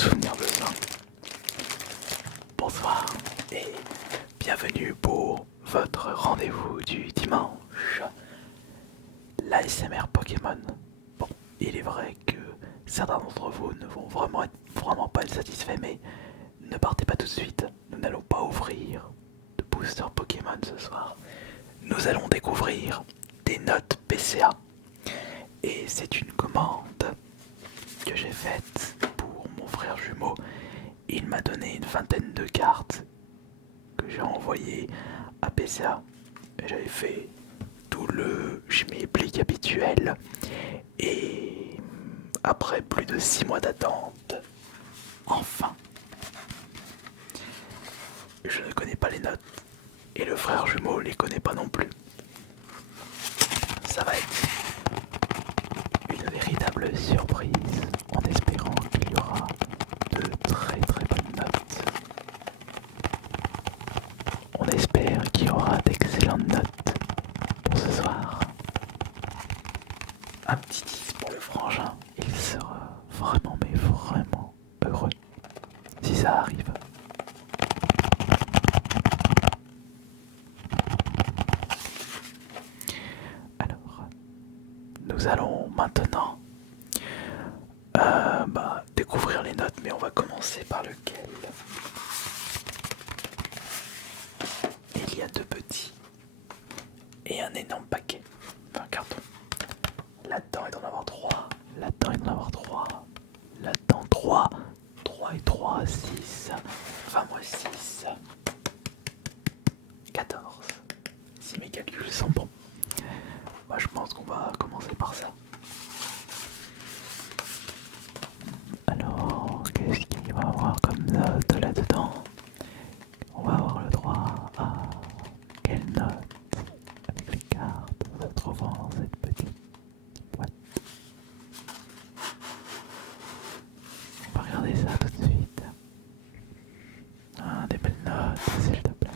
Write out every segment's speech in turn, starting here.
souvenir de ça. Bonsoir et bienvenue pour votre rendez-vous du dimanche. L'ASMR Pokémon. Bon, il est vrai que certains d'entre vous ne vont vraiment pas être satisfaits, mais ne partez pas tout de suite. Nous n'allons pas ouvrir de booster Pokémon ce soir. Nous allons découvrir des notes PCA. Et c'est une commande que j'ai faite pour mon frère jumeau. Il m'a donné une vingtaine de cartes que j'ai envoyées à PCA. J'avais fait tout le schmilblick habituel. Et après plus de 6 mois d'attente, enfin, je ne connais pas les notes. Et le frère jumeau les connaît pas non plus. Ça va être une véritable surprise en espérant qu'il y aura de très très bonnes notes. On espère qu'il y aura d'excellentes notes pour ce soir. Un petit 10 pour le frangin, il sera vraiment mais vraiment heureux si ça arrive. Alors, nous allons maintenant découvrir les notes, mais on va commencer par lequel? Il y a deux petits et un énorme paquet, enfin carton. Là-dedans il doit en avoir 3, là-dedans il doit en avoir 3, là-dedans 3, 3 et 3, 6, enfin moi 6, 14, si mes calculs sont bons. Moi je pense qu'on va commencer par ça. Alors, qu'est-ce qu'il va y avoir comme note là-dedans? On va avoir le droit à quelle note avec les cartes se trouvant dans cette petite boîte. On va regarder ça tout de suite. Ah, des belles notes, s'il te plaît.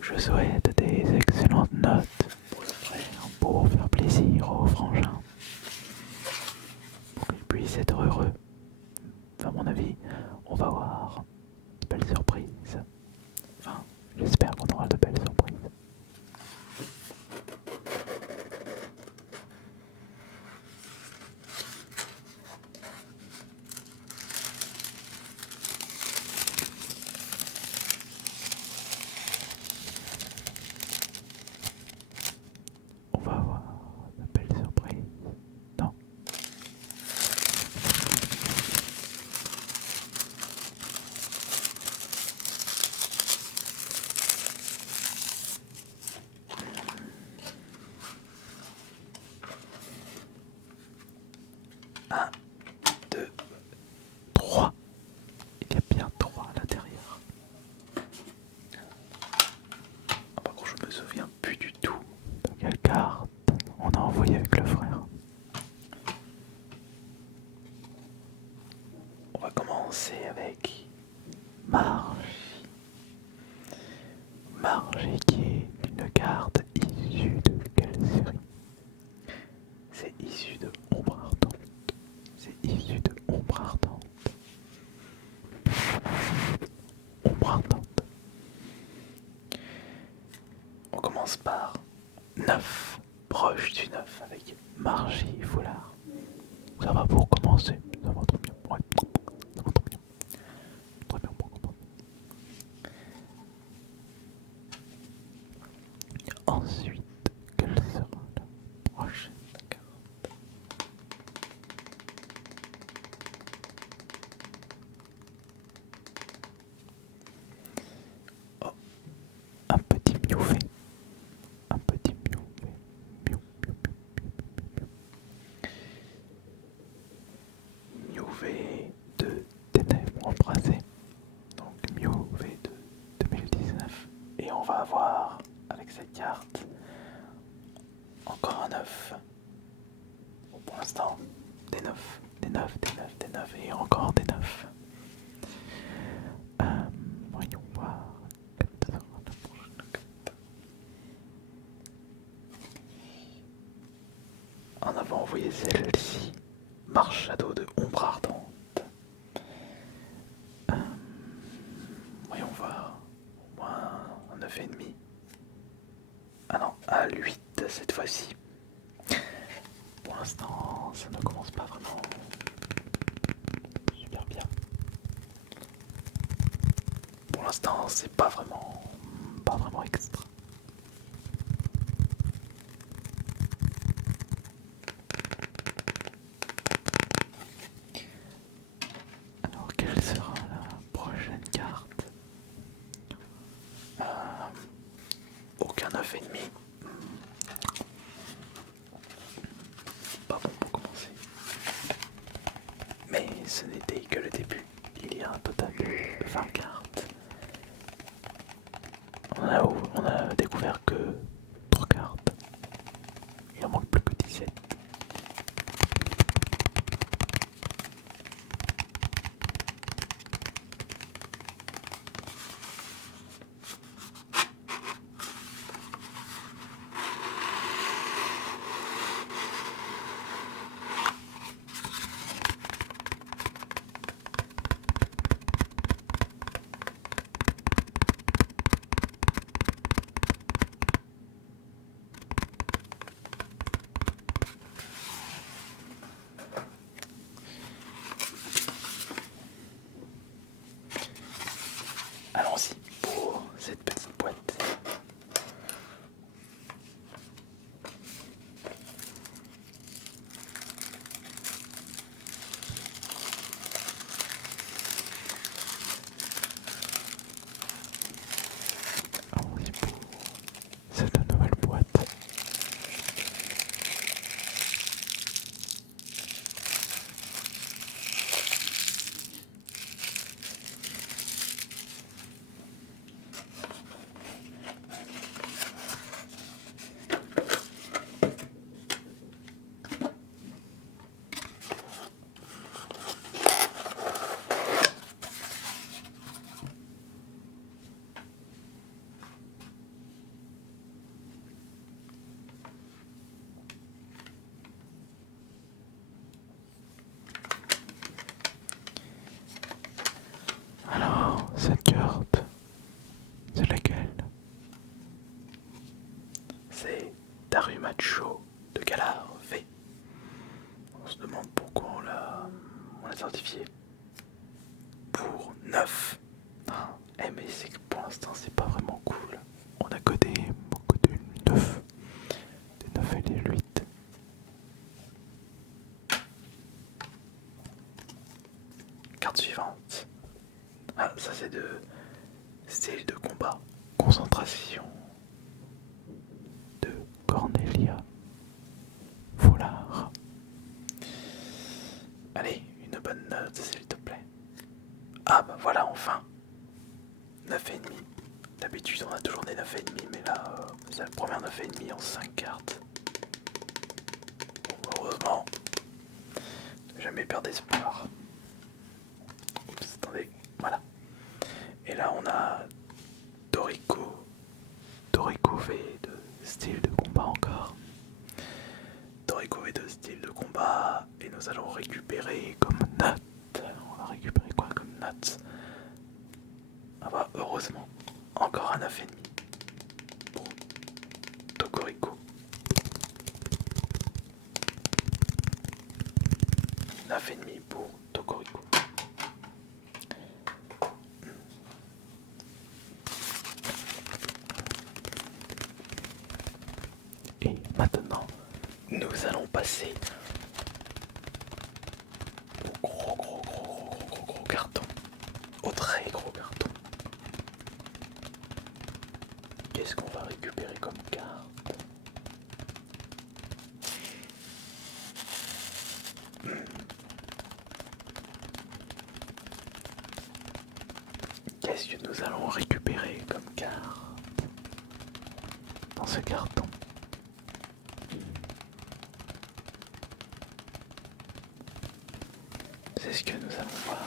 Je souhaite des excellentes notes pour le frère, pour faire plaisir au frangin, pour qu'il puisse être heureux. À mon avis, on va avoir de belles surprises. Enfin, j'espère qu'on aura de belles surprises. On va avoir de belles surprises. Non. Un, deux, trois. Il y a bien 3 à l'intérieur. Ah, par contre, je me souviens plus du tout de quelle carte on a envoyé avec le frère. On va commencer avec Margie. Margie qui est une carte issue de quelle série? C'est issu de Ombre Ardente. C'est issu de Ombre Ardente. Ombre Ardente. On commence par 9, proche du 9 avec Margie Foulard. Ça va pour commencer, ça va trop bien. Ouais, ça va trop bien. Très bien pour commencer. Ensuite, quelle sera la prochaine carte? Oh, un petit Miouvé. Un petit Miouvé. Miou, miou, miou, miou, miou. Miouvé de Ténèbres embrasées. Donc Miouvé de 2019. Et on va avoir avec cette carte encore un 9. Bon, pour l'instant, des 9, des 9, des 9, des 9 et encore des 9. Voyons voir. Quelle sera la prochaine carte? En va envoyer celle-ci. Marche Shadow de Ombre Ardente. Voyons voir. Au moins un 9,5. Ah non, à 8 cette fois-ci. Pour l'instant, ça ne commence pas vraiment super bien. Pour l'instant, c'est pas vraiment extra. Alors, quelle sera la prochaine carte? Aucun 9,5. Pas bon pour commencer. Mais ce n'était que le début. Il y a un total de 20 cartes. On a découvert que 3 cartes. Il en manque plus que 17. Allons-y pour cette petite boîte. Allons-y pour cette nouvelle boîte. Alors, cette carte, c'est laquelle? C'est Darumacho de Galar V. On se demande pourquoi on l'a certifié. Pour 9. Mais c'est que pour l'instant c'est pas vraiment cool. On a que des 9. Des 9 et des 8. Carte suivante. Ah, ça c'est de style de combat. Concentration de Cornelia Foulard. Allez, une bonne note s'il te plaît. Ah bah voilà, enfin 9,5. D'habitude on a toujours des 9,5, mais là c'est la première 9,5 en 5 cartes. Bon, heureusement, ne jamais perdre espoir. Oups, attendez, voilà. Et là on a Toriko V de style de combat encore. Toriko V de style de combat, et nous allons récupérer comme note. On va récupérer quoi comme note? Ah bah heureusement, encore un 9,5 pour Tokoriko. 9,5 pour Tokoriko. Et maintenant, nous allons passer au gros carton. Au très gros carton. Qu'est-ce qu'on va récupérer comme carte? Qu'est-ce que nous allons récupérer comme carte dans ce carton? C'est ce que nous allons voir.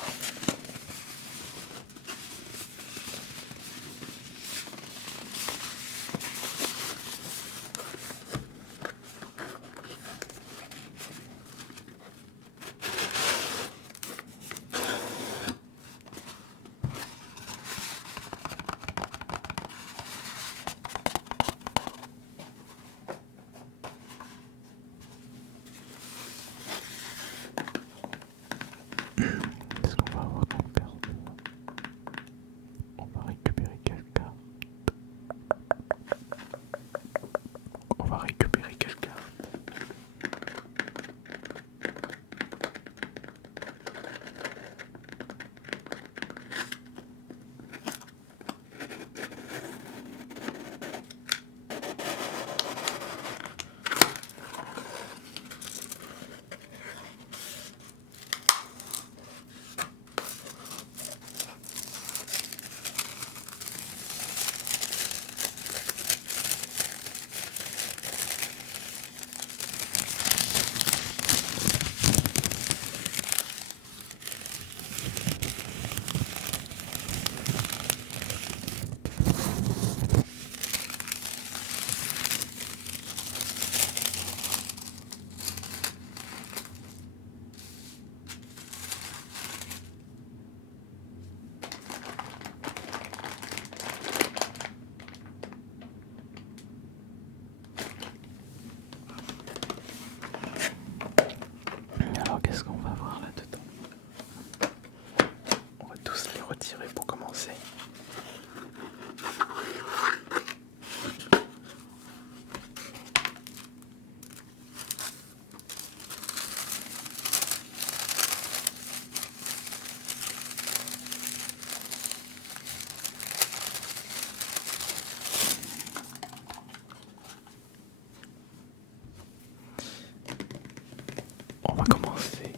va commencer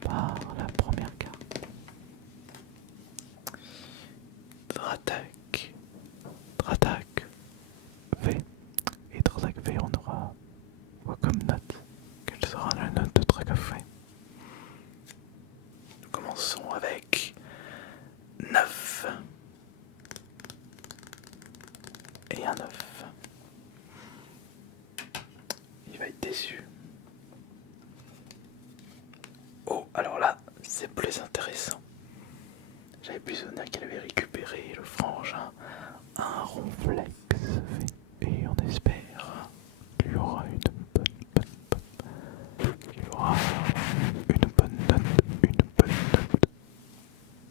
par la première carte. Dratak. Dratak V. Et Dratak V, on aura quoi comme note? Quelle sera la note de Dratak V? Nous commençons avec 9. Et un 9. Il va être déçu. Oh, alors là, c'est plus intéressant. J'avais plus souvenir qu'elle avait récupéré le frangin, un ronflex, et on espère qu'il y aura une bonne note,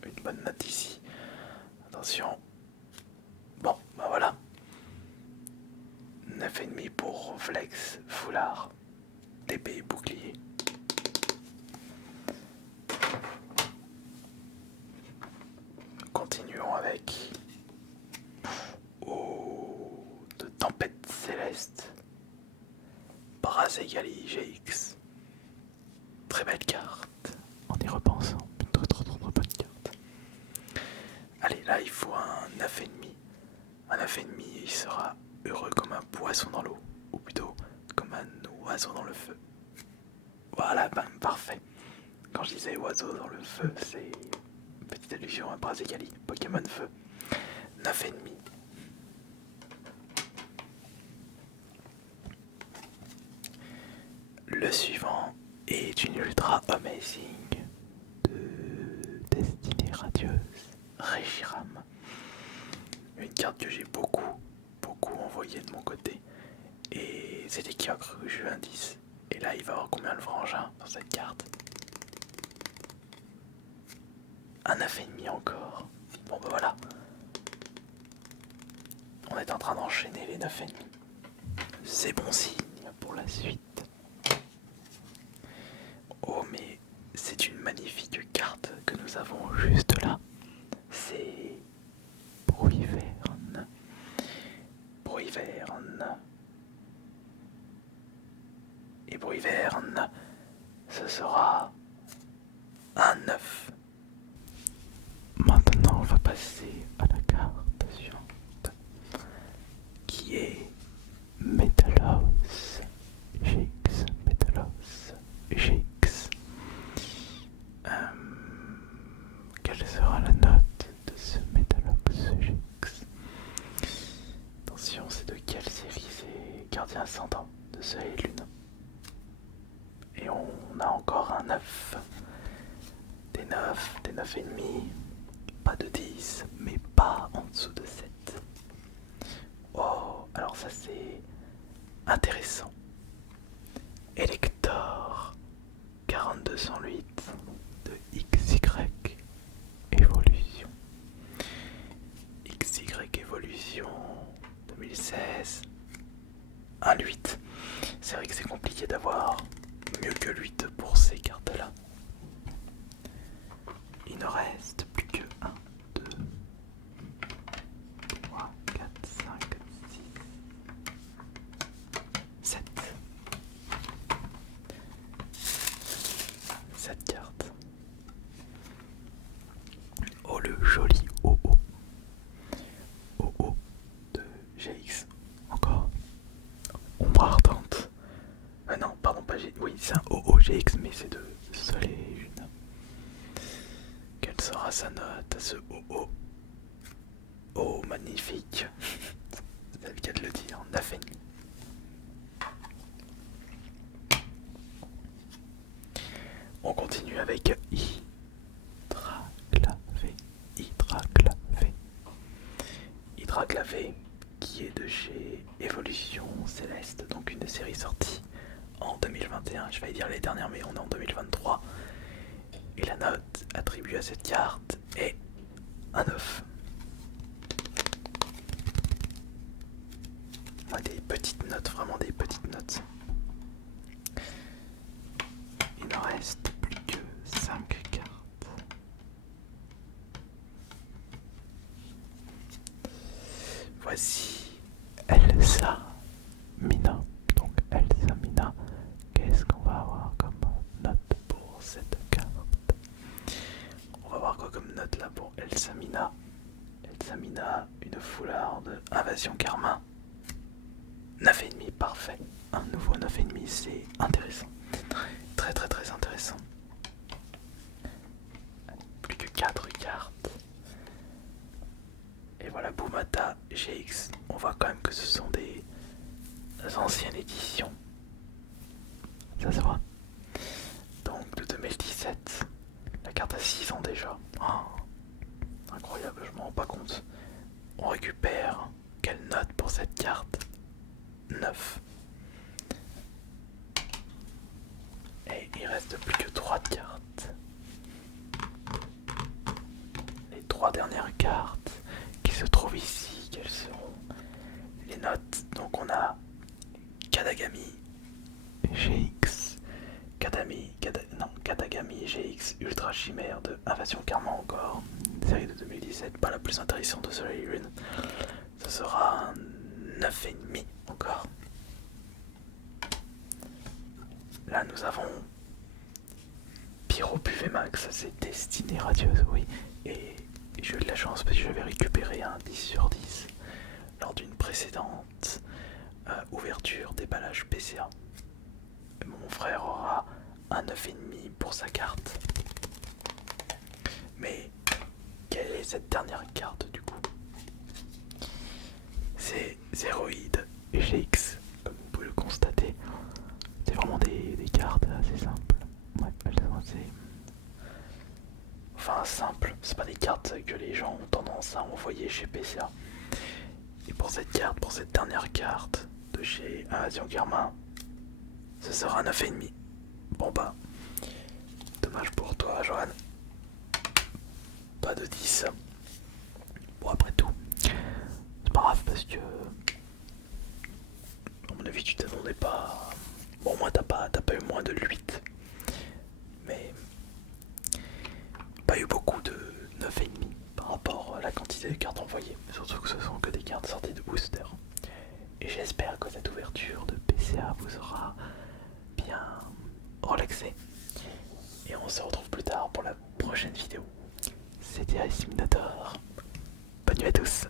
une bonne note ici. Attention. Bon, bah voilà. 9,5 pour ronflex, foulard, d'épée et bouclier. Continuons avec de Tempête Céleste, Brazegali GX. Très belle carte, en y repensant, une très bonne carte. Allez, là il faut un 9,5. Un 9,5, il sera heureux comme un poisson dans l'eau, ou plutôt comme un oiseau dans le feu. Voilà, ben parfait. Quand je disais oiseau dans le feu, c'est une petite allusion à Brazegali, Pokémon Feu. 9,5. Le suivant est une Ultra Amazing de Destinée Radieuse, Reshiram. Une carte que j'ai beaucoup envoyée de mon côté. Et c'était qui a cru que je eu un 10. Et là, il va avoir combien le frangin dans cette carte? Un 9,5 encore. Bon bah voilà. On est en train d'enchaîner les 9,5. C'est bon signe pour la suite. Oh mais c'est une magnifique carte que nous avons juste là. C'est Bruiverne. Bruiverne. Et Bruiverne, ce sera un 9. Maintenant, on va passer à la carte suivante, qui est Metalos GX. Metalos GX. Quelle sera la note de ce Metalos GX? Attention, c'est de quelle série? C'est Gardien Ascendant de Soleil et Lune. Et on a encore un 9. Des 9, des 9,5. Pas de 10, mais pas en dessous de 7. Oh, alors ça c'est intéressant. Elector 4208 de XY Evolution. XY Evolution 2016. Un 8. C'est vrai que c'est compliqué d'avoir mieux que 8 pour ces cartes-là. Il ne reste plus que 1, 2, 3, 4, 5, 6, 7. 7 cartes. Oh le joli OO. OO de GX. Encore. Ombre ardente. Non, pardon, pas GX. Oui, c'est un OO GX, mais c'est de Soleil et Lune. Quelle sera sa note à ce OO? Oh, magnifique. Vous avez qu'à de le dire, 9,5. On continue avec Hydraclavé. Hydraclavé. Hydraclavé, qui est de chez Evolution Céleste, donc une série sortie en 2021. Je vais dire les dernières, mais on est en 2023. Et la note attribuée à cette carte est un 9. Des petites notes, vraiment des petites notes. Il ne reste plus que 5 cartes. Voici Elsa Mina. Donc Elsa Mina, qu'est-ce qu'on va avoir comme Elsamina. Elsamina, une foularde, invasion Karma. 9,5, parfait. Un nouveau 9,5, c'est intéressant. Très très très intéressant. Plus que 4 cartes. Et voilà, Boumata GX. On voit quand même que ce sont des anciennes éditions. Ça se voit. Donc de 2017. La carte a 6 ans déjà. Oh, incroyable, je m'en rends pas compte. On récupère quelle note pour cette carte? 9. Et il reste plus que 3 cartes. Les 3 dernières cartes qui se trouvent ici, quelles seront les notes? Donc on a Kadagami GX, Kadagami GX Ultra Chimère de Invasion Karma encore, série de 2017, pas la plus intéressante de Soleil et Lune. Ce sera un 9,5 encore. Là nous avons Pyro Max, c'est Destinée Radieuse, oui. Et j'ai eu de la chance parce que j'avais récupéré un 10 sur 10 lors d'une précédente ouverture déballage PCA. Mon frère aura un 9,5 pour sa carte. Mais quelle est cette dernière carte du coup? C'est Zéroïde GX, comme vous pouvez le constater. C'est vraiment des cartes assez simples. Ouais, elles sont assez... Enfin simples, c'est pas des cartes que les gens ont tendance à envoyer chez PCA. Et pour cette carte, pour cette dernière carte de chez Invasion Karma, ce sera 9,5. Bon bah, dommage pour toi Johan. Pas de 10. Bon après tout, c'est pas grave parce que à mon avis tu t'attendais pas... Bon moi t'as pas eu moins de 8. Mais pas eu beaucoup de 9,5 par rapport à la quantité de cartes envoyées. Surtout que ce sont que des cartes sorties de booster. Et j'espère que cette ouverture de PCA vous aura bien relaxé. Et on se retrouve plus tard pour la prochaine vidéo. C'était Ice Minator. Bonne nuit à tous.